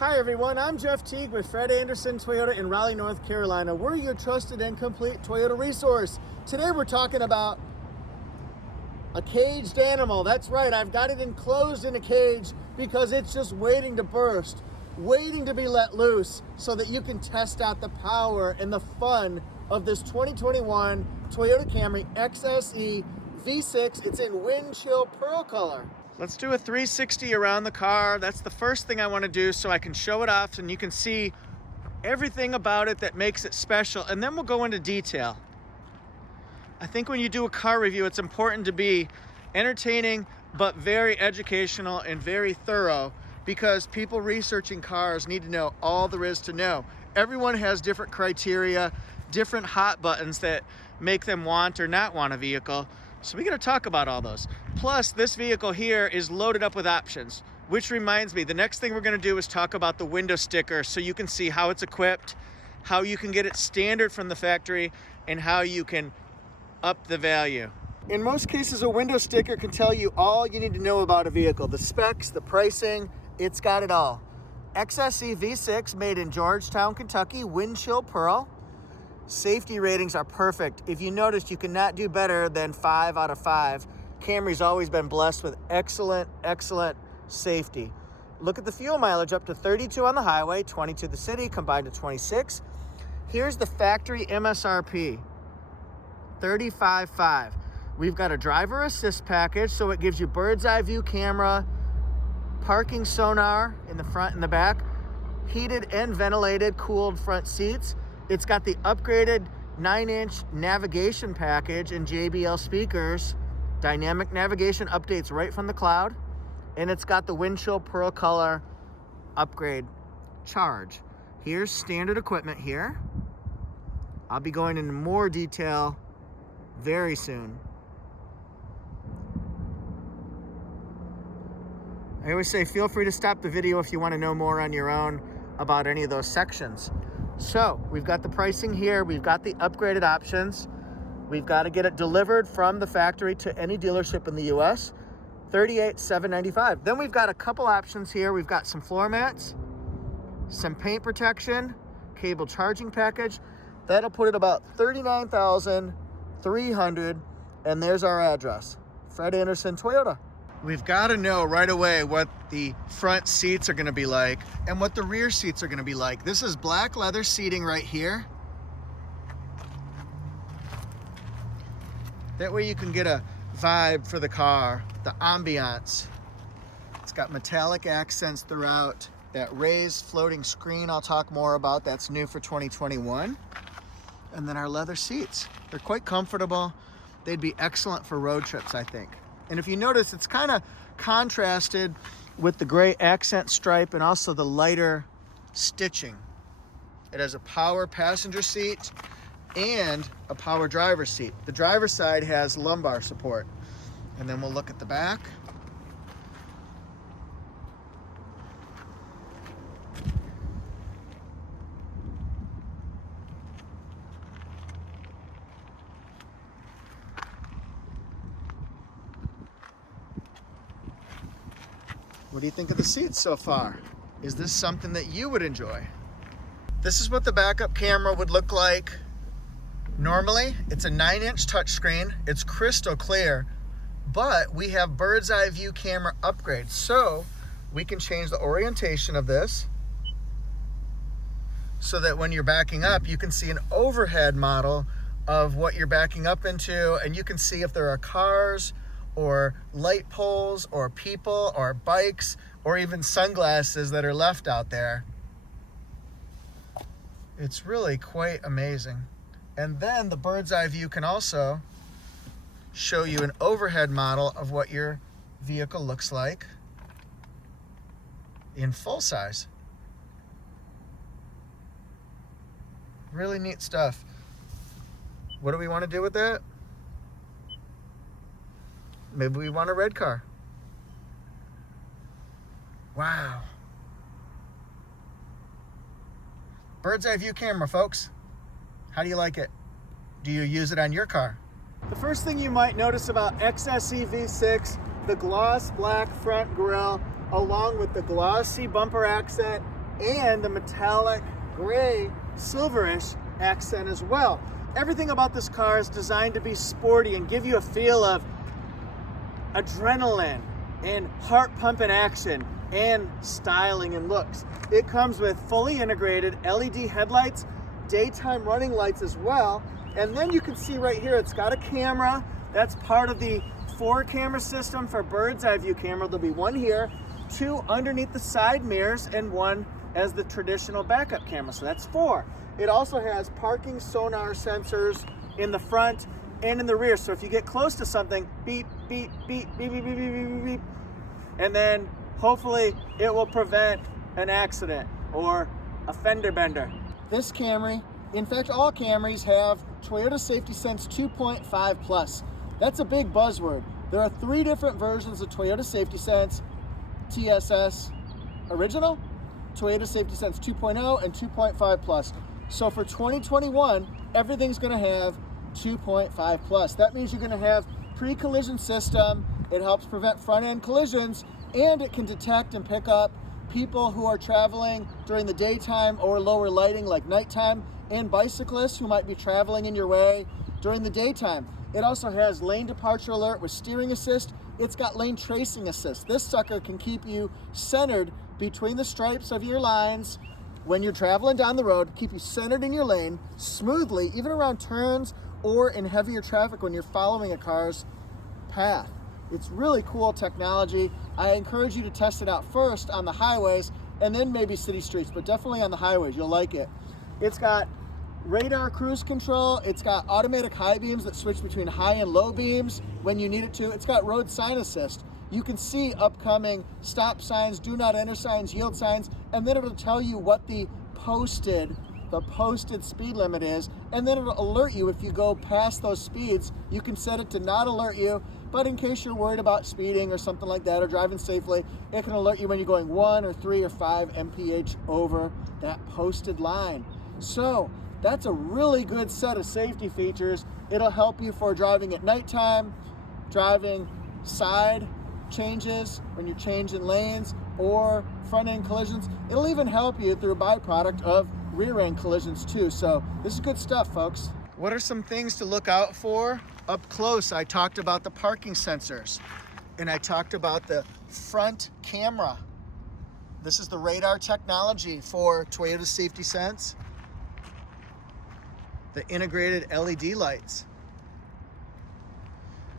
Hi everyone, I'm Jeff Teague with Fred Anderson Toyota in Raleigh, North Carolina. We're your trusted and complete Toyota resource. Today we're talking about a caged animal. That's right, I've got it enclosed in a cage because it's just waiting to burst, waiting to be let loose so that you can test out the power and the fun of this 2021 Toyota Camry XSE V6. It's in wind chill pearl color. Let's do a 360 around the car. That's the first thing I want to do so I can show it off and you can see everything about it that makes it special, and then we'll go into detail. I think when you do a car review, it's important to be entertaining but very educational and very thorough, because people researching cars need to know all there is to know. Everyone has different criteria, different hot buttons that make them want or not want a vehicle. So we got to talk about all those. Plus, this vehicle here is loaded up with options, which reminds me, the next thing we're going to do is talk about the window sticker so you can see how it's equipped, how you can get it standard from the factory, and how you can up the value. In most cases, a window sticker can tell you all you need to know about a vehicle, the specs, the pricing, it's got it all. XSE V6 made in Georgetown, Kentucky, wind chill pearl. Safety ratings are perfect. If you noticed, you cannot do better than 5 out of 5. Camry's always been blessed with excellent safety. Look at the fuel mileage, up to 32 on the highway, 20 to the city, combined to 26. Here's the factory MSRP, $35,500. We've got a driver assist package, so it gives you bird's eye view camera, parking sonar in the front and the back, heated and ventilated, cooled front seats. It's got the upgraded 9-inch navigation package and JBL speakers, dynamic navigation updates right from the cloud, and it's got the wind chill pearl color upgrade charge. Here's standard equipment here. I'll be going into more detail very soon. I always say feel free to stop the video if you want to know more on your own about any of those sections. So we've got the pricing here. We've got the upgraded options. We've got to get it delivered from the factory to any dealership in the US, $38,795. Then we've got a couple options here. We've got some floor mats, some paint protection, cable charging package. That'll put it about $39,300. And there's our address, Fred Anderson Toyota. We've got to know right away what the front seats are going to be like and what the rear seats are going to be like. This is black leather seating right here. That way you can get a vibe for the car, the ambiance. It's got metallic accents throughout. That raised floating screen I'll talk more about. That's new for 2021. And then our leather seats. They're quite comfortable. They'd be excellent for road trips, I think. And if you notice, it's kind of contrasted with the gray accent stripe and also the lighter stitching. It has a power passenger seat and a power driver seat. The driver's side has lumbar support. And then we'll look at the back. What do you think of the seats so far? Is this something that you would enjoy? This is what the backup camera would look like. Normally, it's a 9-inch touchscreen. It's crystal clear, but we have bird's eye view camera upgrade. So we can change the orientation of this so that when you're backing up, you can see an overhead model of what you're backing up into, and you can see if there are cars or light poles or people or bikes or even sunglasses that are left out there. It's really quite amazing. And then the bird's eye view can also show you an overhead model of what your vehicle looks like in full size. Really neat stuff. What do we want to do with that? Maybe we want a red car. Wow. Bird's eye view camera, folks. How do you like it? Do you use it on your car? The first thing you might notice about XSE V6, the gloss black front grille, along with the glossy bumper accent and the metallic gray silverish accent as well. Everything about this car is designed to be sporty and give you a feel of adrenaline and heart pumping action and styling and looks. It comes with fully integrated LED headlights, daytime running lights as well. And then you can see right here, it's got a camera. That's part of the 4-camera system for bird's eye view camera. There'll be one here, 2 underneath the side mirrors, and 1 as the traditional backup camera. So that's 4. It also has parking sonar sensors in the front and in the rear. So if you get close to something, beep, beep, beep, beep, beep, beep, beep, beep, beep. And then hopefully it will prevent an accident or a fender bender. This Camry, in fact, all Camrys have Toyota Safety Sense 2.5 Plus. That's a big buzzword. There are 3 different versions of Toyota Safety Sense: TSS Original, Toyota Safety Sense 2.0, and 2.5 Plus. So for 2021, everything's gonna have 2.5 Plus. That means you're gonna have pre-collision system. It helps prevent front-end collisions, and it can detect and pick up people who are traveling during the daytime or lower lighting like nighttime, and bicyclists who might be traveling in your way during the daytime. It also has lane departure alert with steering assist. It's got lane tracing assist. This sucker can keep you centered between the stripes of your lines when you're traveling down the road, keep you centered in your lane smoothly, even around turns or in heavier traffic when you're following a car's path. It's really cool technology. I encourage you to test it out first on the highways and then maybe city streets, but definitely on the highways, you'll like it. It's got radar cruise control. It's got automatic high beams that switch between high and low beams when you need it to. It's got road sign assist. You can see upcoming stop signs, do not enter signs, yield signs, and then it'll tell you what the posted speed limit is, and then it'll alert you if you go past those speeds. You can set it to not alert you, but in case you're worried about speeding or something like that, or driving safely, it can alert you when you're going 1 or 3 or 5 mph over that posted line. So that's a really good set of safety features. It'll help you for driving at nighttime, driving side changes when you're changing lanes, or front end collisions. It'll even help you through a byproduct of rear end collisions too. So this is good stuff, folks. What are some things to look out for up close? I talked about the parking sensors, and I talked about the front camera. This is the radar technology for Toyota Safety Sense. The integrated LED lights.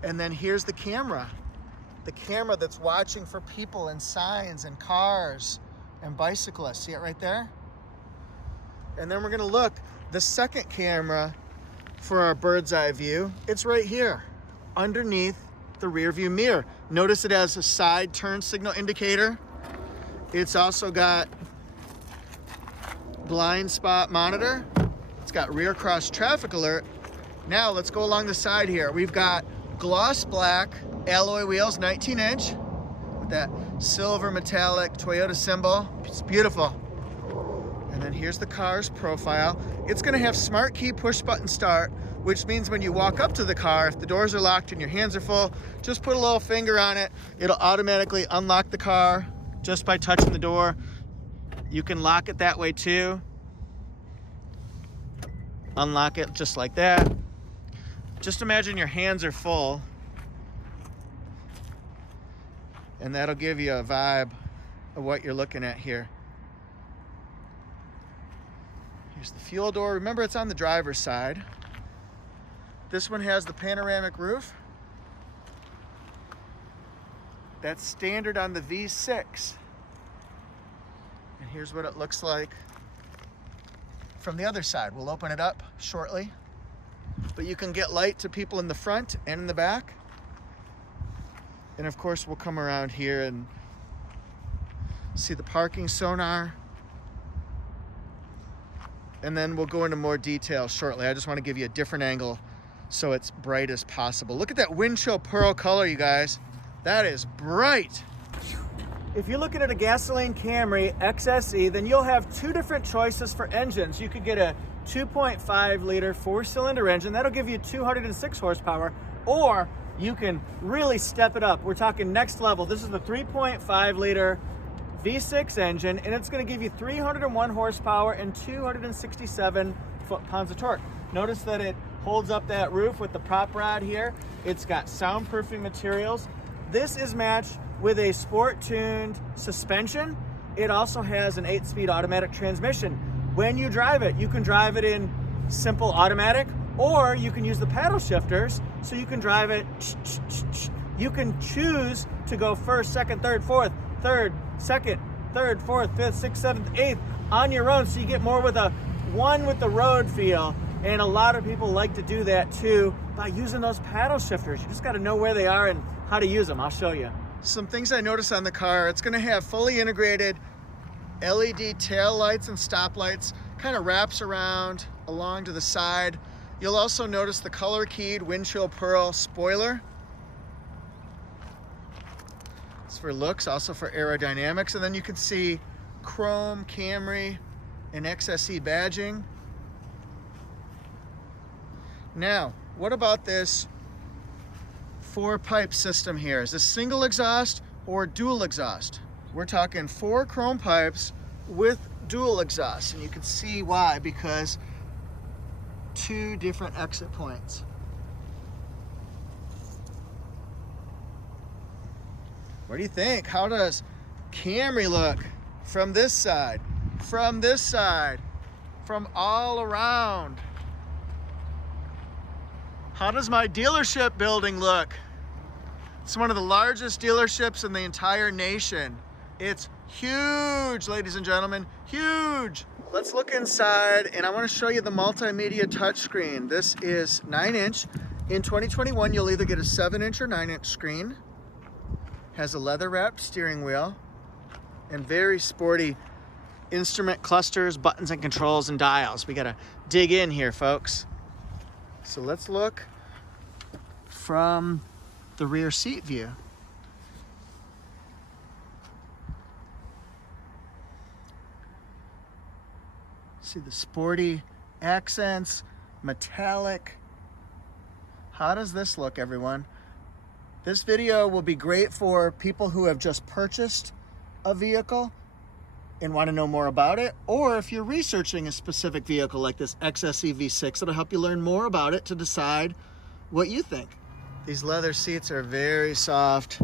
And then here's the camera that's watching for people and signs and cars and bicyclists. See it right there? And then we're gonna look, the second camera for our bird's eye view, it's right here underneath the rear view mirror. Notice it has a side turn signal indicator. It's also got blind spot monitor. It's got rear cross traffic alert. Now let's go along the side here. We've got gloss black alloy wheels, 19-inch, with that silver metallic Toyota symbol. It's beautiful. And then here's the car's profile. It's gonna have smart key push button start, which means when you walk up to the car, if the doors are locked and your hands are full, just put a little finger on it. It'll automatically unlock the car just by touching the door. You can lock it that way too. Unlock it just like that. Just imagine your hands are full, and that'll give you a vibe of what you're looking at here. Here's the fuel door. Remember, it's on the driver's side. This one has the panoramic roof. That's standard on the V6. And here's what it looks like from the other side. We'll open it up shortly. But you can get light to people in the front and in the back. And of course, we'll come around here and see the parking sonar. And then we'll go into more detail shortly. I just want to give you a different angle so it's bright as possible. Look at that wind chill pearl color, you guys. That is bright. If you're looking at a gasoline Camry XSE, then you'll have 2 different choices for engines. You could get a 2.5 liter 4-cylinder engine. That'll give you 206 horsepower, or you can really step it up. We're talking next level. This is the 3.5 liter V6 engine, and it's going to give you 301 horsepower and 267 foot-pounds of torque. Notice that it holds up that roof with the prop rod here. It's got soundproofing materials. This is matched with a sport-tuned suspension. It also has an 8-speed automatic transmission. When you drive it, you can drive it in simple automatic, or you can use the paddle shifters, so you can drive it. You can choose to go first, second, third, fourth, third, second, third, fourth, fifth, sixth, seventh, eighth on your own, so you get more with a one with the road feel. And a lot of people like to do that too by using those paddle shifters. You just got to know where they are and how to use them. I'll show you. Some things I noticed on the car, it's going to have fully integrated LED tail lights and stop lights, kind of wraps around along to the side. You'll also notice the color keyed windshield pearl spoiler. It's for looks, also for aerodynamics. And then you can see chrome, Camry, and XSE badging. Now, what about this 4-pipe system here? Is this single exhaust or dual exhaust? We're talking 4 chrome pipes with dual exhaust, and you can see why, because 2 different exit points. What do you think? How does Camry look from this side, from all around? How does my dealership building look? It's one of the largest dealerships in the entire nation. It's huge, ladies and gentlemen, huge. Let's look inside, and I want to show you the multimedia touchscreen. This is 9-inch. In 2021, you'll either get a 7-inch or 9-inch screen. Has a leather-wrapped steering wheel and very sporty instrument clusters, buttons and controls and dials. We gotta dig in here, folks. So let's look from the rear seat view. See the sporty accents, metallic. How does this look, everyone? This video will be great for people who have just purchased a vehicle and want to know more about it, or if you're researching a specific vehicle like this XSE V6, it'll help you learn more about it to decide what you think. These leather seats are very soft,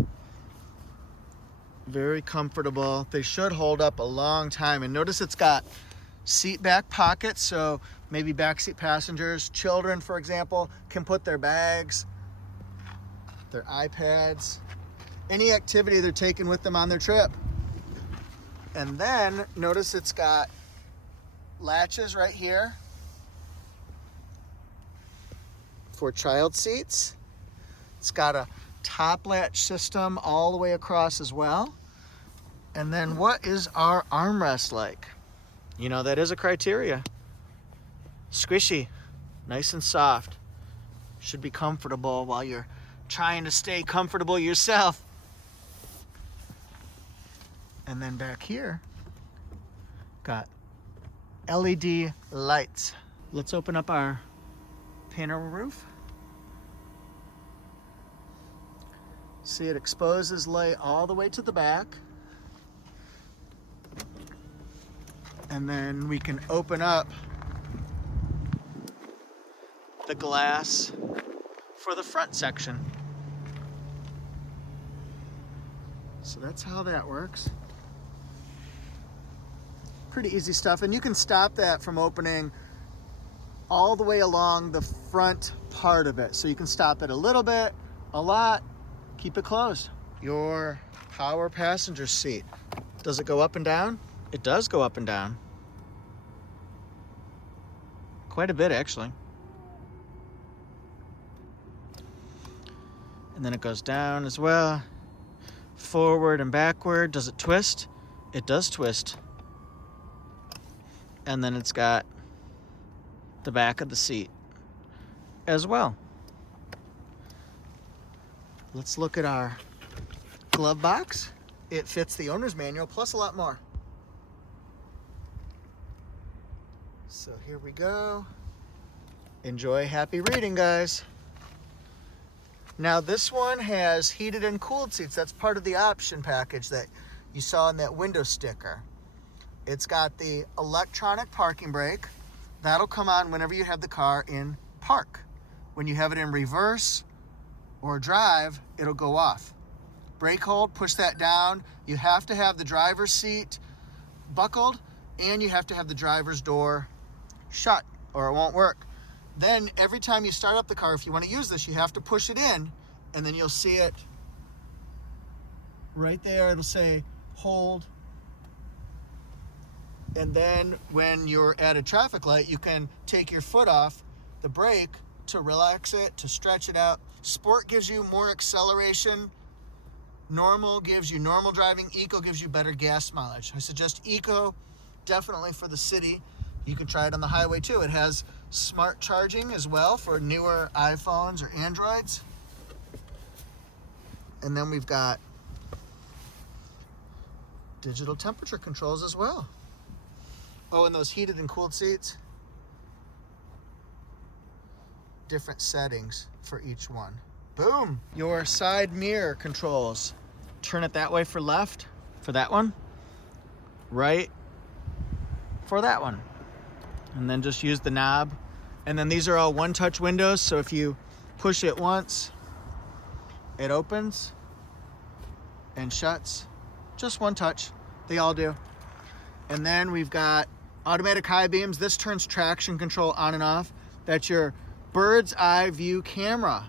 very comfortable. They should hold up a long time. And notice it's got seat back pockets, so maybe backseat passengers, children, for example, can put their bags, their iPads, any activity they're taking with them on their trip. And then notice it's got latches right here for child seats. It's got a top latch system all the way across as well. And then what is our armrest like? You know, that is a criteria. Squishy, nice and soft. Should be comfortable while you're trying to stay comfortable yourself. And then back here, got LED lights. Let's open up our panorama roof. See, it exposes light all the way to the back. And then we can open up the glass for the front section. So that's how that works. Pretty easy stuff, and you can stop that from opening all the way along the front part of it. So you can stop it a little bit, a lot, keep it closed. Your power passenger seat. Does it go up and down? It does go up and down. Quite a bit, actually. And then it goes down as well. Forward and backward. Does it twist? It does twist. And then it's got the back of the seat as well. Let's look at our glove box. It fits the owner's manual plus a lot more. So here we go. Enjoy happy reading, guys. Now this one has heated and cooled seats. That's part of the option package that you saw in that window sticker. It's got the electronic parking brake. That'll come on whenever you have the car in park. When you have it in reverse or drive, it'll go off. Brake hold, push that down. You have to have the driver's seat buckled, and you have to have the driver's door shut, or it won't work. Then every time you start up the car, if you want to use this, you have to push it in, and then you'll see it right there. It'll say hold. And then when you're at a traffic light, you can take your foot off the brake to relax it, to stretch it out. Sport gives you more acceleration. Normal gives you normal driving. Eco gives you better gas mileage. I suggest Eco definitely for the city. You can try it on the highway too. It has smart charging as well for newer iPhones or Androids. And then we've got digital temperature controls as well. Oh, and those heated and cooled seats. Different settings for each one. Boom! Your side mirror controls. Turn it that way for left, for that one. Right for that one. And then just use the knob. And then these are all one-touch windows, so if you push it once, it opens and shuts. Just one touch. They all do. And then we've got automatic high beams. This turns traction control on and off. That's your bird's eye view camera.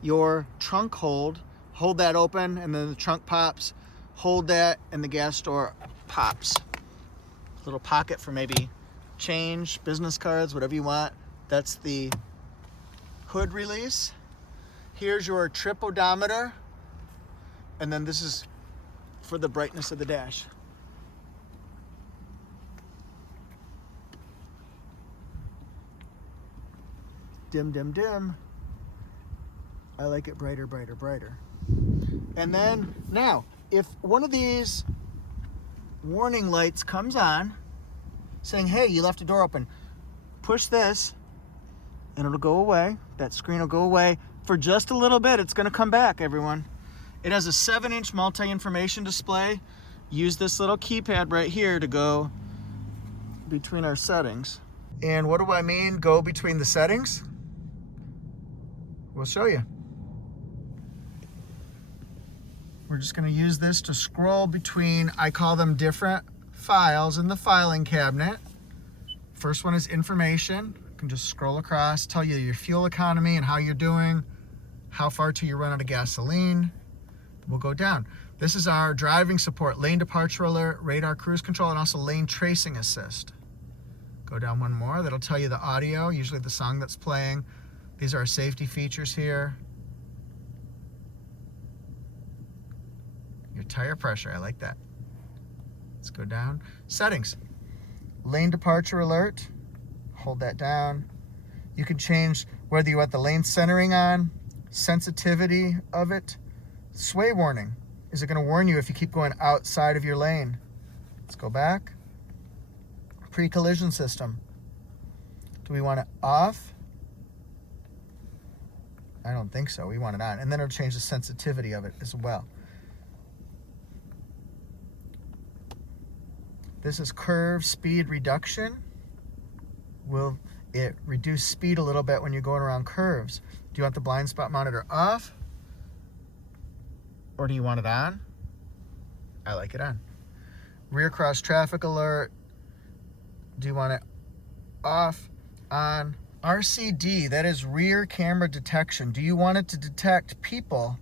Your trunk hold that open, and then the trunk pops. Hold that, and the gas door pops. Little pocket for maybe change, business cards, whatever you want. That's the hood release. Here's your trip odometer, and then this is for the brightness of the dash. Dim, dim, dim. I like it brighter, brighter, brighter. And then now, if one of these warning lights comes on saying, hey, you left the door open, push this and it'll go away. That screen will go away for just a little bit. It's gonna come back, everyone. It has a 7-inch multi-information display. Use this little keypad right here to go between our settings. And what do I mean, go between the settings? We'll show you. We're just going to use this to scroll between, I call them different files in the filing cabinet. First one is information. You can just scroll across, tell you your fuel economy and how you're doing, how far till you run out of gasoline. We'll go down. This is our driving support, lane departure alert, radar cruise control, and also lane tracing assist. Go down one more. That'll tell you the audio, usually the song that's playing. These are our safety features here. Your tire pressure, I like that. Let's go down. Settings. Lane departure alert. Hold that down. You can change whether you want the lane centering on, sensitivity of it, sway warning. Is it going to warn you if you keep going outside of your lane? Let's go back. Pre-collision system. Do we want it off? I don't think so. We want it on. And then it'll change the sensitivity of it as well. This is curve speed reduction. Will it reduce speed a little bit when you're going around curves? Do you want the blind spot monitor off? Or do you want it on? I like it on. Rear cross traffic alert. Do you want it off, on? RCD, that is rear camera detection. Do you want it to detect people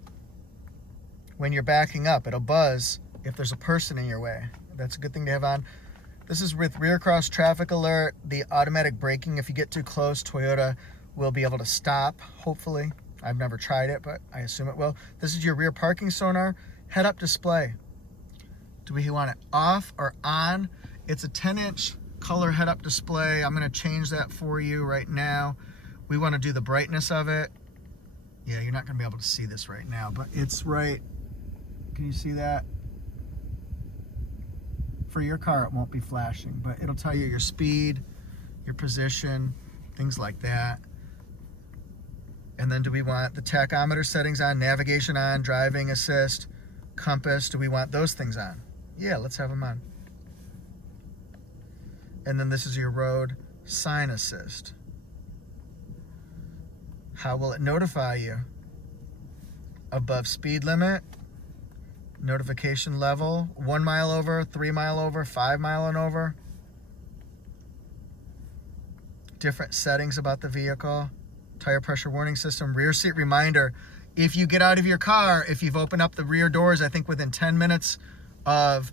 when you're backing up? It'll buzz if there's a person in your way. That's a good thing to have on. This is with rear cross traffic alert, the automatic braking. If you get too close, Toyota will be able to stop, hopefully. I've never tried it, but I assume it will. This is your rear parking sonar, head-up display. Do we want it off or on? It's a 10-inch color head-up display. I'm going to change that for you right now. We want to do the brightness of it. Yeah, you're not going to be able to see this right now, but it's right. Can you see that? For your car, it won't be flashing, but it'll tell you your speed, your position, things like that. And then do we want the tachometer settings on, navigation on, driving assist, compass? Do we want those things on? Yeah, let's have them on. And then this is your road sign assist. How will it notify you? Above speed limit, notification level, 1 mile over, 3 mile over, 5 mile and over. Different settings about the vehicle. Tire pressure warning system, rear seat reminder. If you get out of your car, if you've opened up the rear doors, I think within 10 minutes of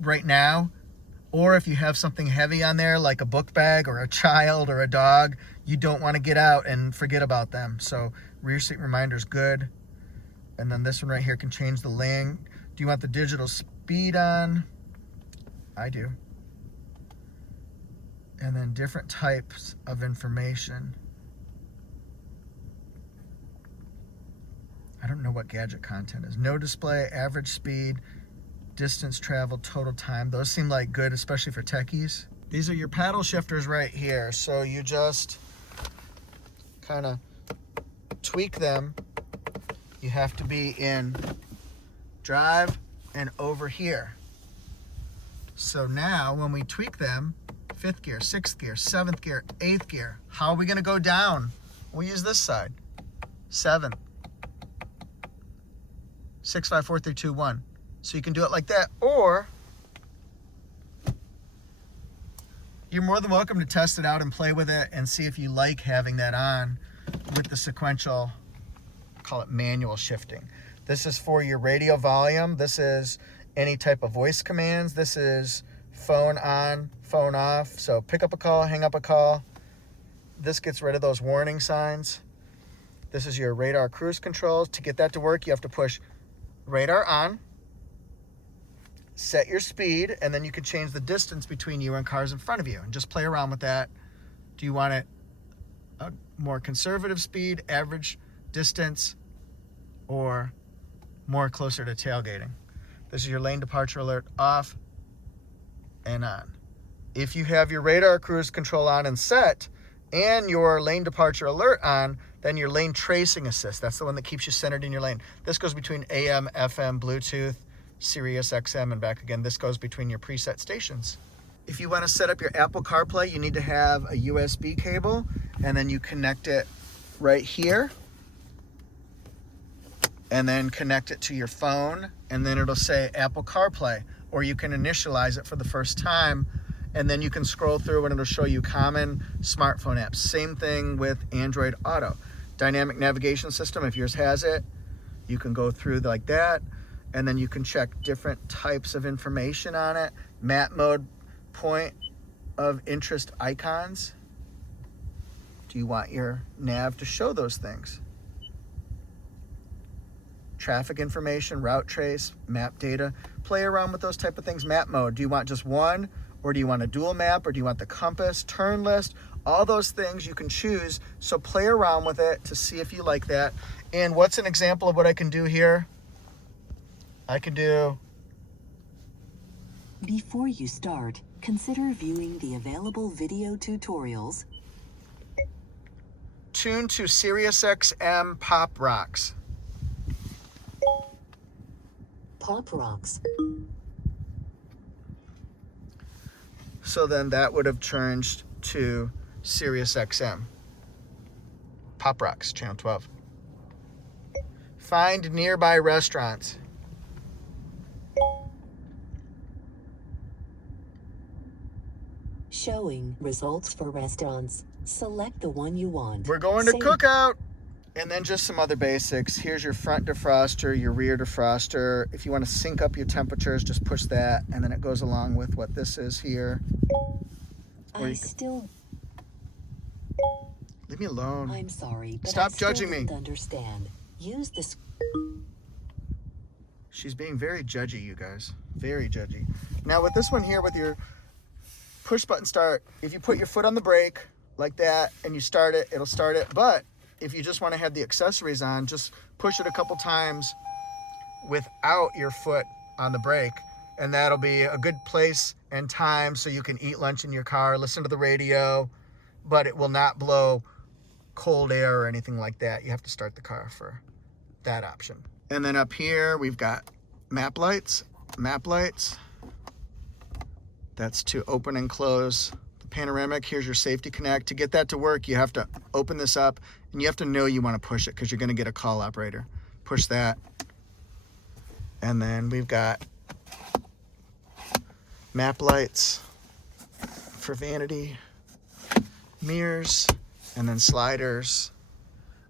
right now, or if you have something heavy on there like a book bag or a child or a dog, you don't want to get out and forget about them. So rear seat reminder is good. And then this one right here can change the lane. Do you want the digital speed on? I do. And then different types of information. I don't know what gadget content is. No display, average speed, distance traveled, total time. Those seem like good, especially for techies. These are your paddle shifters right here. So you just kind of tweak them. You have to be in drive and over here. So now when we tweak them, 5th gear, 6th gear, 7th gear, 8th gear, how are we going to go down? We'll use this side. 7. 6, 5, 4, 3, 2, 1. So you can do it like that, or you're more than welcome to test it out and play with it and see if you like having that on with the sequential, call it manual shifting. This is for your radio volume. This is any type of voice commands. This is phone on, phone off. So pick up a call, hang up a call. This gets rid of those warning signs. This is your radar cruise controls. To get that to work, you have to push radar on, set your speed, and then you can change the distance between you and cars in front of you and just play around with that. Do you want it a more conservative speed, average distance, or more closer to tailgating? This is your lane departure alert off and on. If you have your radar cruise control on and set and your lane departure alert on, then your lane tracing assist, that's the one that keeps you centered in your lane. This goes between AM, FM, Bluetooth, Sirius XM, and back again. This goes between your preset stations. If you want to set up your Apple CarPlay, you need to have a USB cable, and then you connect it right here, and then connect it to your phone, and then it'll say Apple CarPlay, or you can initialize it for the first time, and then you can scroll through and it'll show you common smartphone apps. Same thing with Android Auto. Dynamic navigation system, if yours has it, you can go through like that, and then you can check different types of information on it. Map mode, point of interest icons. Do you want your nav to show those things? Traffic information, route trace, map data. Play around with those type of things. Map mode, do you want just one, or do you want a dual map, or do you want the compass, turn list? All those things you can choose, so play around with it to see if you like that. And what's an example of what I can do here? I can do... Before you start, consider viewing the available video tutorials. Tune to Sirius XM Pop Rocks. Pop Rocks. So then that would have changed to Sirius XM. Pop Rocks, channel 12. Find nearby restaurants. Showing results for restaurants. Select the one you want. We're going to Cookout. And then just some other basics. Here's your front defroster, your rear defroster. If you want to sync up your temperatures, just push that, and then it goes along with what this is here. Leave me alone. I'm sorry, but Stop judging me. Understand. Use this. She's being very judgy, you guys. Very judgy. Now with this one here, with your push button start, if you put your foot on the brake like that and you start it, it'll start it. But if you just want to have the accessories on, just push it a couple times without your foot on the brake, and that'll be a good place and time so you can eat lunch in your car, listen to the radio, but it will not blow cold air or anything like that. You have to start the car for that option. And then up here, we've got map lights. map lights. That's to open and close the panoramic. Here's your safety connect. To get that to work, you have to open this up, and you have to know you want to push it because you're going to get a call operator. Push that. And then we've got map lights for vanity, mirrors, and then sliders.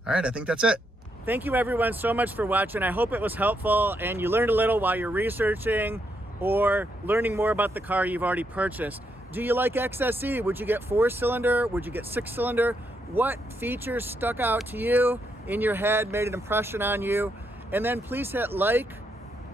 All right, I think that's it. Thank you everyone so much for watching. I hope it was helpful and you learned a little while you're researching or learning more about the car you've already purchased. Do you like XSE? Would you get 4-cylinder? Would you get 6-cylinder? What features stuck out to you in your head, made an impression on you? And then please hit like,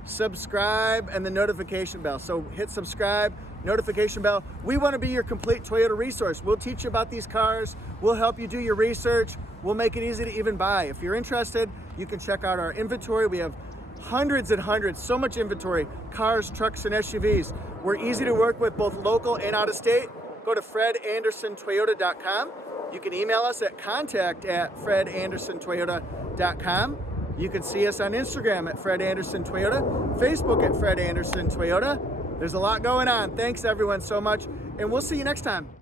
subscribe, and the notification bell. So hit subscribe, notification bell. We want to be your complete Toyota resource. We'll teach you about these cars. We'll help you do your research. We'll make it easy to even buy. If you're interested, you can check out our inventory. We have hundreds and hundreds, so much inventory, cars, trucks, and SUVs. We're easy to work with, both local and out of state. Go to fredandersontoyota.com. You can email us at contact@fredandersontoyota.com. You can see us on Instagram at Fred Anderson Toyota, Facebook at Fred Anderson Toyota. There's a lot going on. Thanks everyone so much, and we'll see you next time.